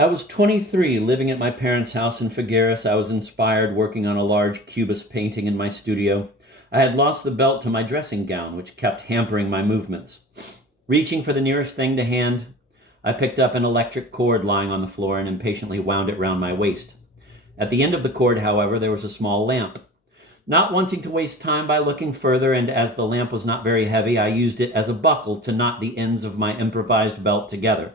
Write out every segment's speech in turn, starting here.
I was 23, living at my parents' house in Figueres. I was inspired working on a large cubist painting in my studio. I had lost the belt to my dressing gown, which kept hampering my movements. Reaching for the nearest thing to hand, I picked up an electric cord lying on the floor and impatiently wound it round my waist. At the end of the cord, however, there was a small lamp. Not wanting to waste time by looking further, and as the lamp was not very heavy, I used it as a buckle to knot the ends of my improvised belt together.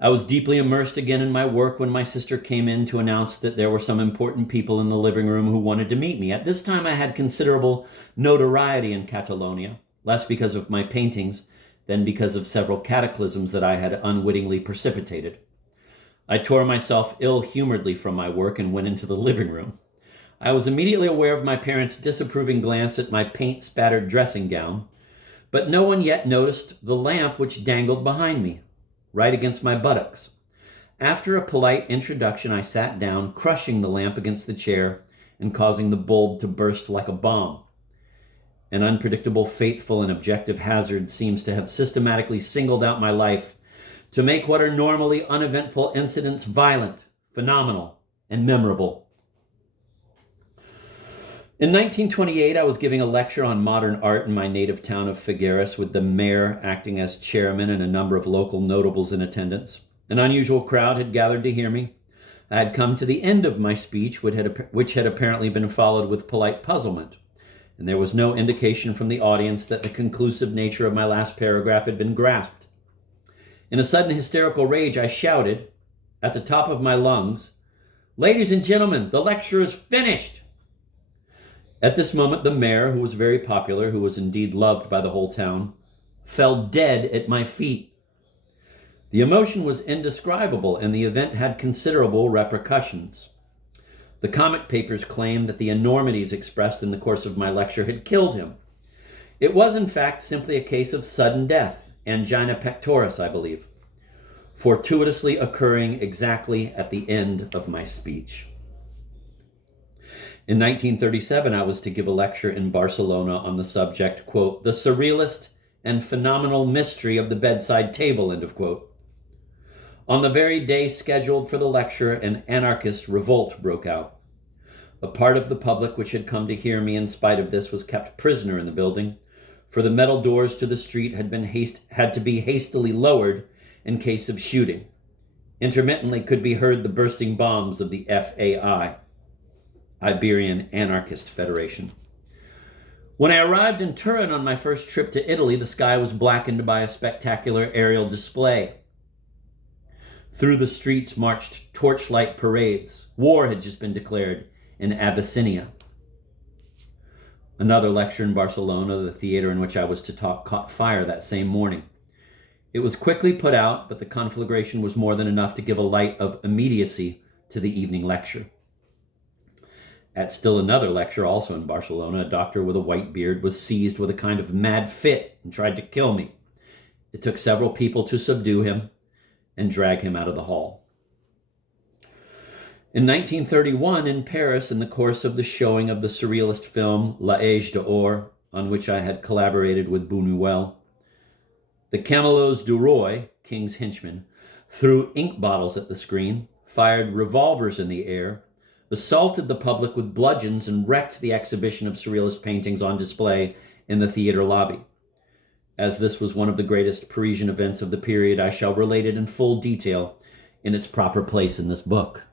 I was deeply immersed again in my work when my sister came in to announce that there were some important people in the living room who wanted to meet me. At this time, I had considerable notoriety in Catalonia, less because of my paintings than because of several cataclysms that I had unwittingly precipitated. I tore myself ill-humoredly from my work and went into the living room. I was immediately aware of my parents' disapproving glance at my paint-spattered dressing gown, but no one yet noticed the lamp which dangled behind me, right against my buttocks. After a polite introduction, I sat down, crushing the lamp against the chair and causing the bulb to burst like a bomb. An unpredictable, fateful, and objective hazard seems to have systematically singled out my life to make what are normally uneventful incidents violent, phenomenal, and memorable. In 1928, I was giving a lecture on modern art in my native town of Figueres, with the mayor acting as chairman and a number of local notables in attendance. An unusual crowd had gathered to hear me. I had come to the end of my speech, which had apparently been followed with polite puzzlement, and there was no indication from the audience that the conclusive nature of my last paragraph had been grasped. In a sudden hysterical rage, I shouted, at the top of my lungs, "Ladies and gentlemen, the lecture is finished!" At this moment, the mayor, who was very popular, who was indeed loved by the whole town, fell dead at my feet. The emotion was indescribable, and the event had considerable repercussions. The comic papers claimed that the enormities expressed in the course of my lecture had killed him. It was, in fact, simply a case of sudden death, angina pectoris, I believe, fortuitously occurring exactly at the end of my speech. In 1937, I was to give a lecture in Barcelona on the subject, quote, "The surrealist and phenomenal mystery of the bedside table," end of quote. On the very day scheduled for the lecture, an anarchist revolt broke out. A part of the public which had come to hear me in spite of this was kept prisoner in the building, for the metal doors to the street had to be hastily lowered in case of shooting. Intermittently could be heard the bursting bombs of the FAI. Iberian Anarchist Federation. When I arrived in Turin on my first trip to Italy, the sky was blackened by a spectacular aerial display. Through the streets marched torchlight parades. War had just been declared in Abyssinia. Another lecture in Barcelona, the theater in which I was to talk, caught fire that same morning. It was quickly put out, but the conflagration was more than enough to give a light of immediacy to the evening lecture. At still another lecture, also in Barcelona, a doctor with a white beard was seized with a kind of mad fit and tried to kill me. It took several people to subdue him and drag him out of the hall. In 1931, in Paris, in the course of the showing of the surrealist film L'Age d'Or, on which I had collaborated with Buñuel, the Camelots du Roi, King's henchmen, threw ink bottles at the screen, fired revolvers in the air, assaulted the public with bludgeons, and wrecked the exhibition of surrealist paintings on display in the theater lobby. As this was one of the greatest Parisian events of the period, I shall relate it in full detail in its proper place in this book.